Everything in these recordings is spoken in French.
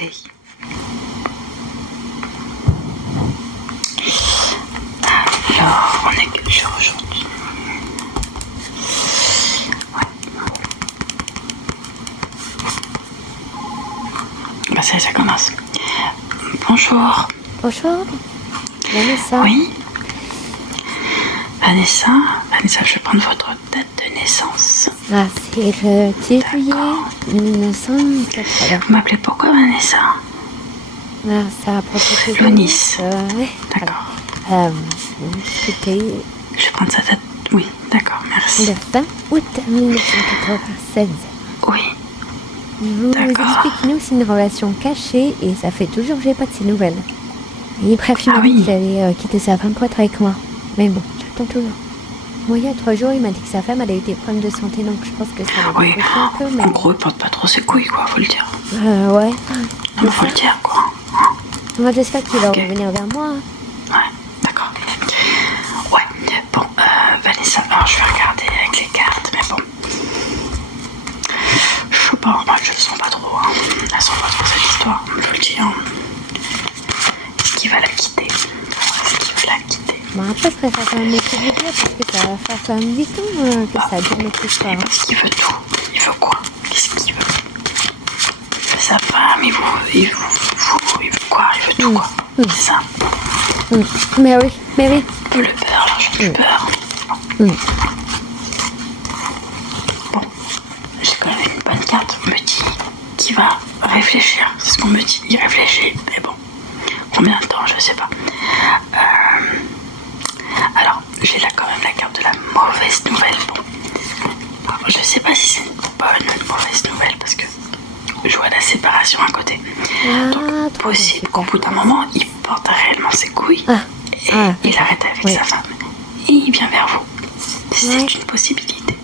Allez. Alors, on est quel jour aujourd'hui? Bah ça commence. Bonjour. Bonjour, Vanessa. Oui. Vanessa, je vais prendre votre date de naissance. Ah, c'est le 10 juillet 1980. Vous m'appelez pourquoi Vanessa? Ah, ça rapproche toujours. Lonis. Ouais. D'accord. C'était Je vais prendre sa date. Oui, d'accord, merci. le 20 août 1996. Oui, Vous d'accord. expliquez-nous, c'est une relation cachée et ça fait toujours que j'ai pas de ses nouvelles. Et bref, il m'a dit qu'il allait quitter sa femme pour être avec moi. Mais bon, j'attends toujours. Moi, il y a 3 jours, il m'a dit que sa femme elle a eu des problèmes de santé, donc je pense que ça l'a oui. décroché un peu. Mais... En gros, il porte pas trop ses couilles, quoi, faut le dire. Ouais. Faut le dire, quoi. Moi, j'espère qu'il va Ok. revenir vers moi. Ouais, d'accord. Ouais, bon, Vanessa, alors je vais regarder avec les cartes, mais bon. Je sais pas, moi je le sens pas trop, hein. Elle sent pas trop cette histoire, je vous le dis, hein. Est-ce qu'il va la quitter? Bon, après, je préfère quand même laisser vous dire parce que ça va faire quand même 8 ans que ça dure notre histoire. Parce qu'il veut tout. Il veut quoi? Qu'est-ce qu'il veut? Il veut sa femme, il veut quoi? Il veut tout, quoi. C'est ça. Mais oui. Il veut le beurre, l'argent du beurre. Bon, j'ai quand même une bonne carte. On me dit qu'il va réfléchir. C'est ce qu'on me dit. Il réfléchit, mais bon. Combien de temps? Je sais pas. Alors, j'ai là quand même la carte de la mauvaise nouvelle. Bon, alors, je sais pas si c'est une bonne ou une mauvaise nouvelle parce que je vois la séparation à côté. Donc, possible qu'au bout d'un moment, il porte réellement ses couilles et il arrête avec sa femme et il vient vers vous. C'est une possibilité.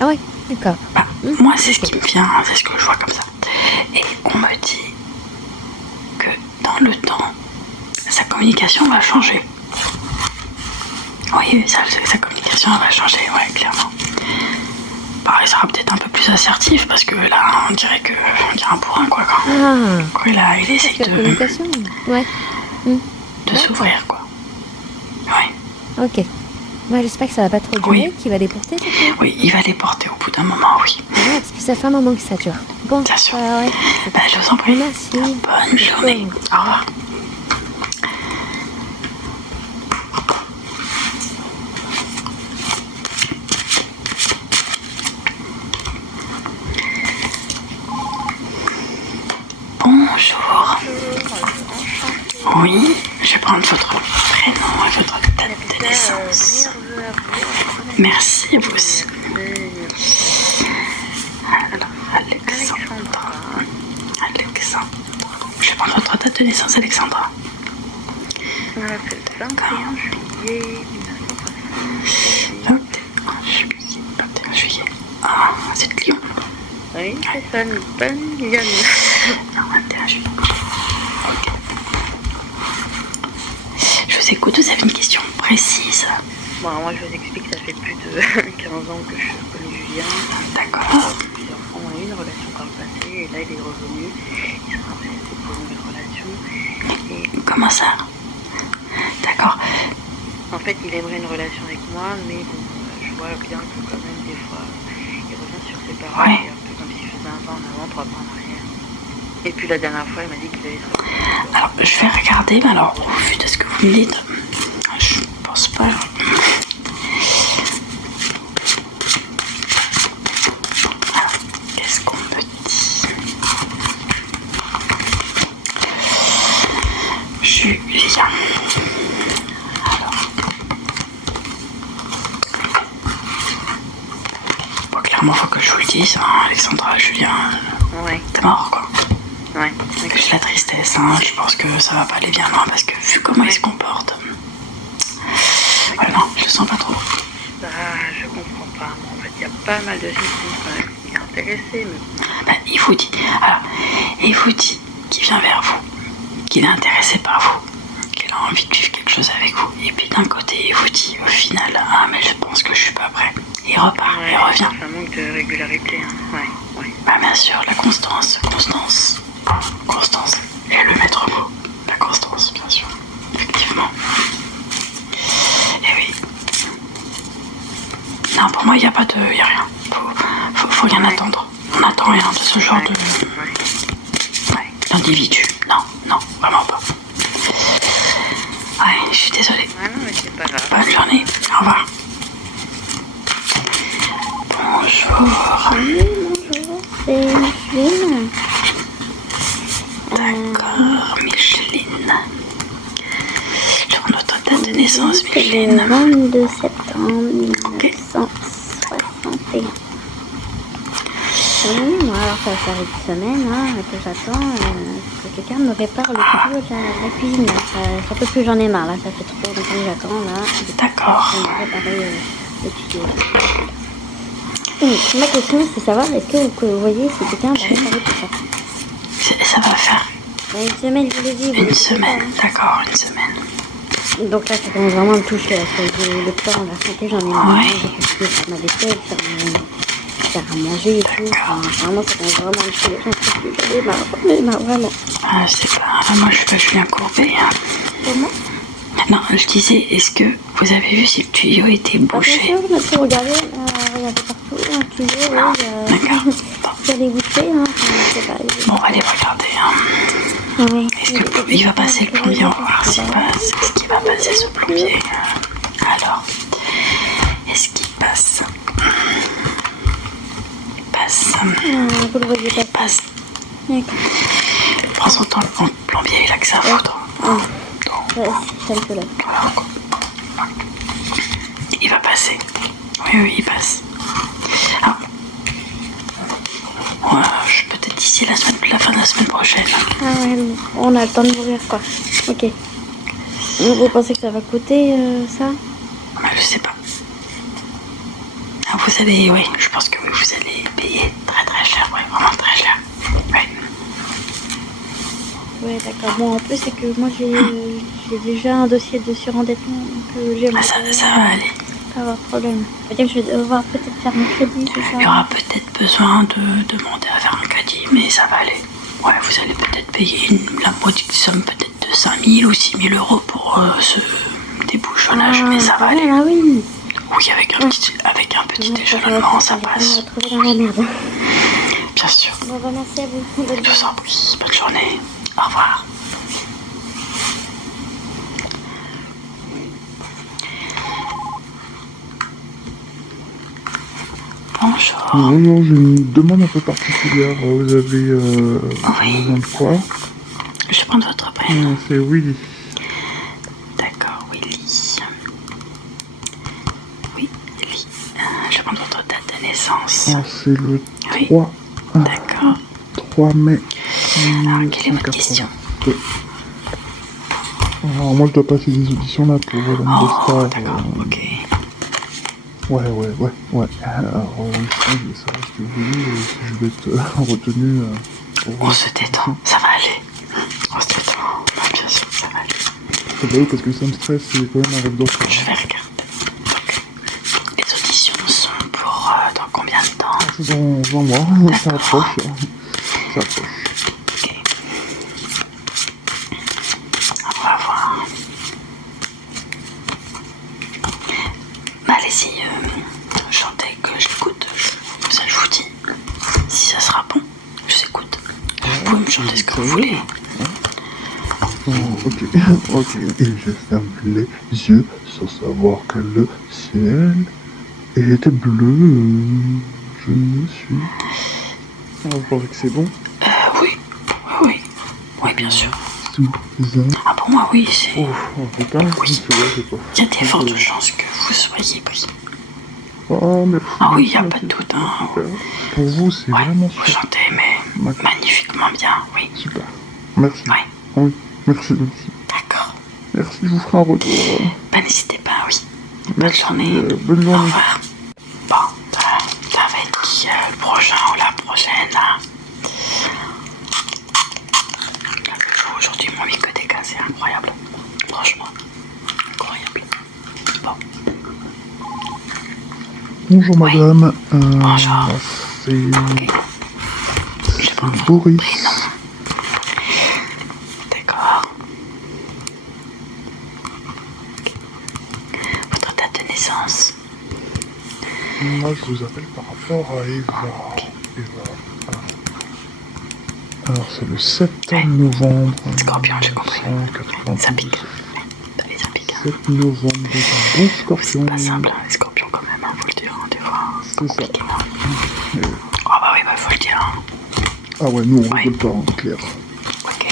Ah ouais, d'accord. Bah, moi, c'est ce qui me vient, c'est ce que je vois comme ça. Et on me dit que dans le temps, sa communication va changer. Oui, sa communication va changer, ouais, clairement. Bah, il sera peut-être un peu plus assertif parce que là, on dirait un bourrin, quoi. Quand il essaye La communication. de s'ouvrir, quoi. Ouais. Ok. Moi, j'espère que ça va pas trop durer, qu'il va les porter, c'est tout. Oui, il va les porter au bout d'un moment, oui. Ouais, parce que ça fait un moment que ça dure. Bon, bien sûr. ouais. Bah, je vous en prie. Merci. Bonne journée. Au revoir. Bonjour. Oui, je vais prendre votre prénom et votre date de naissance. Merci à vous aussi. Alors, Alexandra. Je vais prendre votre date de naissance, Alexandra. On l'appelle 21 juillet 1960. 21 juillet. Ah, c'est de Lyon. Oui, c'est ça, une bonne Lyon. 21 juillet. Ok. Je vous écoute, vous avez une question précise. Bon, moi je vous explique, ça fait plus de 15 ans que je connais Julien. D'accord. Plusieurs fois, on a eu une relation par le passé et là il est revenu. Il sera intéressé pour une nouvelle relation. Et comment ça? D'accord. en fait, il aimerait une relation avec moi, mais bon, je vois bien que quand même des fois, il revient sur ses paroles, Ouais. un peu comme s'il faisait un pas en avant, 3 pas en arrière. Et puis la dernière fois, il m'a dit qu'il allait se reprendre. Alors, je vais regarder, mais alors, au vu de ce que vous me dites, je pense pas. Alors, qu'est-ce qu'on me dit? Julien. Alors. Bon, clairement, faut que je vous le dise, hein, Alexandra, Julien, Ouais, t'es mort, quoi. ouais. J'ai la tristesse, hein. Je pense que ça va pas aller bien loin parce que vu comment il se comporte. Ouais, non, je le sens pas trop. Bah, je comprends pas. En fait, il y a pas mal de gens qui disent quand même qu'il est intéressé, mais Bah, il vous dit qu'il vient vers vous, qu'il est intéressé par vous, qu'il a envie de vivre quelque chose avec vous. Et puis d'un côté, il vous dit au final, ah mais je pense que je suis pas prêt. Il repart, il revient. Ça manque de régularité. Hein. Ouais. Bah bien sûr, la constance. Constance est le maître mot. La constance, bien sûr. Effectivement. Et oui. Non, pour moi, il n'y a pas de... Il n'y a rien. Faut rien attendre. On n'attend rien de ce genre de... Ouais, d'individu. Non, vraiment pas. Ouais, je suis désolée. Ah non, mais c'est pas grave. Bonne journée. Au revoir. Bonjour. Bonjour, c'est Micheline. D'accord, Micheline. Sur notre date de naissance, C'est le Micheline. 22 septembre 1961. Oui, moi, alors ça va faire une semaine que j'attends que quelqu'un me répare le tuyau de la cuisine. Ça peut plus, j'en ai marre, là, ça fait trop longtemps que j'attends, là. D'accord. On va réparer le tuyau. Ma question, c'est savoir, est-ce que vous voyez si quelqu'un va réparer tout ça? Ça va faire Une semaine, je vous l'ai dit. une semaine. D'accord, une semaine. Donc là, ça commence vraiment à me toucher, là, sur le plan, la santé, j'en ai marre. Ouais. J'ai pu faire ma vaisselle, faire à manger et tout. Enfin, vraiment, ça commence vraiment à me toucher. J'en peux plus, j'en ai marre, vraiment. Ah, c'est pas... Moi, je suis pas Julien Courbet. Comment? Non, je disais, est-ce que vous avez vu si le tuyau était Bien bouché? sûr, on a tout regardé, regardez partout, un tuyau, D'accord. il y a des bouchées, enfin, je sais pas. Bon, on va aller regarder. Est-ce que il va passer le plombier? On va voir ce qu'il va passer ce plombier. Alors, est-ce qu'il passe? Vous le voyez pas. Passe. D'accord. Prends son temps, le plombier, il a que ça à foutre. Donc, Ça me fait là. voilà, quoi. Il va passer. Oui, il passe. Ah. Ouais, peut-être d'ici la fin de la semaine prochaine. Ah ouais, on a le temps de mourir, quoi. Ok. Vous pensez que ça va coûter, ça? Mais je sais pas. Ah, vous allez, oui, je pense que oui, vous allez payer très très cher, ouais, vraiment très cher. Ouais. Ouais, d'accord. Bon, en plus, c'est que moi, j'ai déjà un dossier de surendettement, donc j'aimerais Ça va aller. pas avoir de problème. C'est-à-dire que je vais devoir peut-être faire un crédit, c'est ça? Il y aura peut-être besoin de demander à faire un crédit, mais ça va aller. Ouais, vous allez peut-être payer la modique somme peut-être de 5 000 ou 6 000 euros pour ce débouchonnage, mais ça va aller. Ah oui. Oui, avec un petit échelonnement, ça passe. On va trouver dans la merde. Bien sûr. Bon, bah, merci à vous. Je vous en prie. Bonne journée. Au revoir. Bonjour. Bonjour, j'ai une demande un peu particulière. Vous avez besoin de quoi? Je vais prendre votre prénom. C'est Willy. D'accord, Willy. Oui, Willy. Je vais prendre votre date de naissance. C'est le Oui. 3, D'accord. 3 mai. Alors, quelle est votre question? Alors, moi, je dois passer des auditions là pour l'homme de Oh, star. d'accord, ok. Ouais. Alors, je voulais savoir ce que vous voulez, si je vais être retenu. On se détend, ça va aller. On se détend, bien sûr, ça va aller. C'est pas parce que ça me stresse, c'est quand même un rêve d'enfant. Je vais regarder. Donc, les auditions sont pour dans combien de temps? C'est dans 20 mois, ça approche. Ça approche. Ok. On va voir. Allez-y, chantez que je l'écoute. Ça, je vous dis. Si ça sera bon, je vous écoute. Vous pouvez me chanter ce que vous voulez. Ok. Et je ferme les yeux sans savoir que le ciel était bleu. Je me suis... vous pensez que c'est bon? Oui, bien sûr. Sous un... Ah, pour moi, oui, c'est... Oh putain, Oui. c'est vrai, c'est pas... Il y a des fortes chances que vous soyez pris. Oh, merci. Ah oui, il n'y a pas de doute. Hein. Super. Pour vous, c'est Ouais, vraiment vous super. chantez, mais magnifiquement bien, oui. Super. Merci. Ouais. Oui, merci. D'accord. Merci, je vous ferai un retour. Bah, n'hésitez pas, oui. Merci, Bonne journée. bonne Au journée. revoir. Bon, ça va être qui le prochain ou la prochaine, là? Aujourd'hui, mon micodéca, c'est incroyable. Franchement, incroyable. Bon. Bonjour madame. Bonjour. C'est... Ok. prendre votre Boris. prénom. D'accord. Votre date de naissance. Moi, je vous appelle par rapport à Eva. Eva. Alors, c'est le 7 novembre. Scorpion, j'ai compris. 1992. Ça pique. Allez, ça pique. 7 novembre, donc un bon C'est scorpion. pas simple, hein, les scorpions quand même, hein, faut le dire, hein, des fois. C'est ça. Compliqué, non Euh, Oh bah oui, bah faut le dire. Hein. Ah ouais, nous, on Ouais. rigole pas, hein, clair. Ok.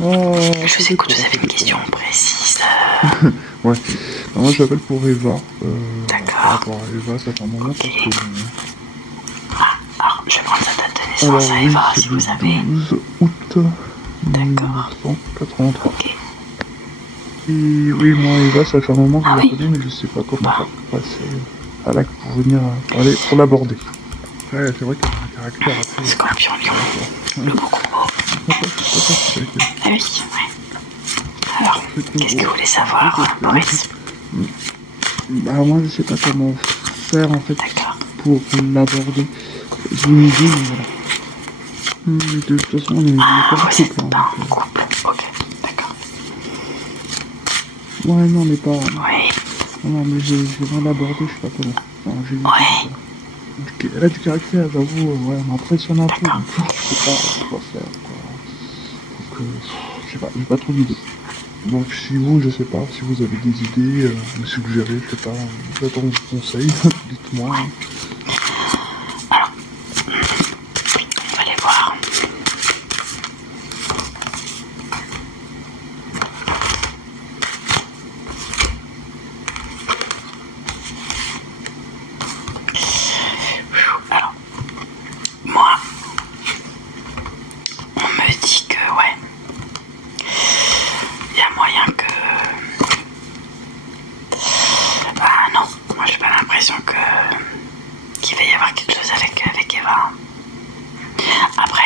Ah, Je vous écoute, vous avez une question précise. Ouais. Alors, moi, j'appelle pour Eva. D'accord. Par rapport à Eva, ça fait un moment qu'on se connaît. Alors, je vais prendre sa date de Alors, naissance à oui, Eva, c'est si le vous avez. 12 août D'accord. 1983. Ok. Et oui, moi, Eva, ça fait un moment que Ah je oui. la connais, mais je sais pas comment faire pour passer à l'acte pour venir parler, pour l'aborder. Ouais, c'est vrai qu'elle a un caractère assez... Scorpion, lion. Le beau combo. Pas facile avec elle. Ah oui, ouais. Alors, qu'est-ce que vous voulez savoir, Maurice? Bah, moi, je sais pas comment faire, en fait, D'accord. pour l'aborder. J'ai une idée, mais voilà. Mais de toute façon, on est Ah, pas en vous êtes couple, hein, pas en donc, couple. Ok, d'accord. Ouais, non, mais pas... Oui, Non, mais j'ai mal abordé, je sais pas comment. Enfin, j'ai... ouais. Elle a du caractère, j'avoue, ouais, elle m'impressionne un peu, D'accord. donc je sais pas quoi faire, quoi. Donc, je sais pas, j'ai pas trop d'idées. Donc, si vous, je sais pas, si vous avez des idées, me suggérer, je sais pas, j'attends vos conseils, dites-moi. Alors, on va aller voir. Alors, moi, on me dit que, ouais, il y a moyen que... Ah non, moi j'ai pas l'impression qu'il va y avoir quelque chose avec Eva. Après,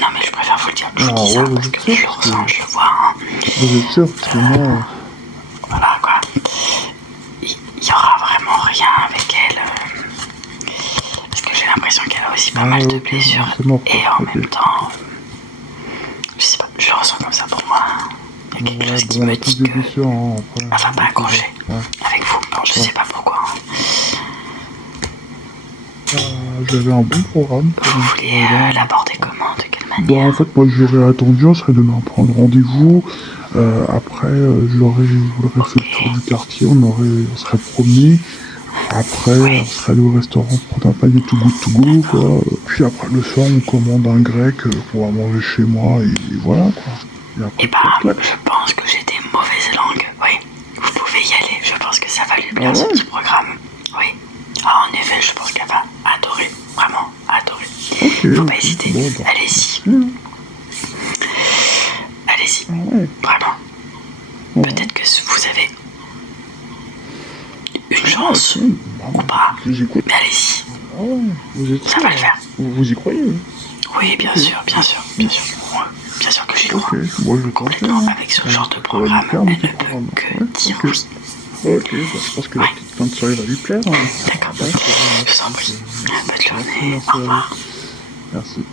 non mais je préfère vous le dire, je vous dis ça ouais, parce que je le ressens, je le vois. Hein. Vous êtes sûr, parce que moi... Voilà quoi. Il y aura vraiment rien avec elle. Parce que j'ai l'impression qu'elle a aussi pas mal de ok, blessures. c'est mort, Et en ok. même temps, je sais pas, je le ressens comme ça pour moi. Il y a quelque chose qui on me a tous dit des que blessures, hein, après... elle va pas accrocher Ouais. avec vous. Alors je sais pas pourquoi. J'avais un bon programme. Vous voulez l'aborder comment? De quelle Bah, manière? en fait, moi, j'aurais attendu, on serait donné un prendre rendez-vous. Après, je l'aurais fait le tour du quartier, on serait promené. Après, on serait allé au restaurant prendre un panier to go, quoi. Puis après, le soir, on commande un grec qu'on va manger chez moi, et voilà, quoi. Et après, Eh ben, clac. je pense que j'ai des mauvaises langues. Oui, vous pouvez y aller. Je pense que ça va lui plaire, Ah ce ouais? petit programme. Oui. Ah, en effet, je pense qu'elle va adorer. Vraiment, adorer. Ok, Faut pas ok. hésiter. Bon, bah, Allez-y. Allez-y. ah ouais. Vraiment. Ouais. Peut-être que vous avez une chance ou Bah, pas. j'écoute. Mais allez-y. Ah ouais, vous êtes Ça sûr, va le faire. Vous y croyez? Oui, bien sûr, bien sûr, bien sûr. Ouais, bien sûr que j'y crois. Ok, moi je Complètement. tente. Avec ce genre de Ça va programme, lui plaire, elle mon ne peut programme. que Ouais, dire ok. oui. Ok, bah, je pense que la Ouais. petite fin de soirée va lui plaire. Hein. D'accord. Ouais, Je vous en prie. Bonne journée. merci Au revoir. Merci.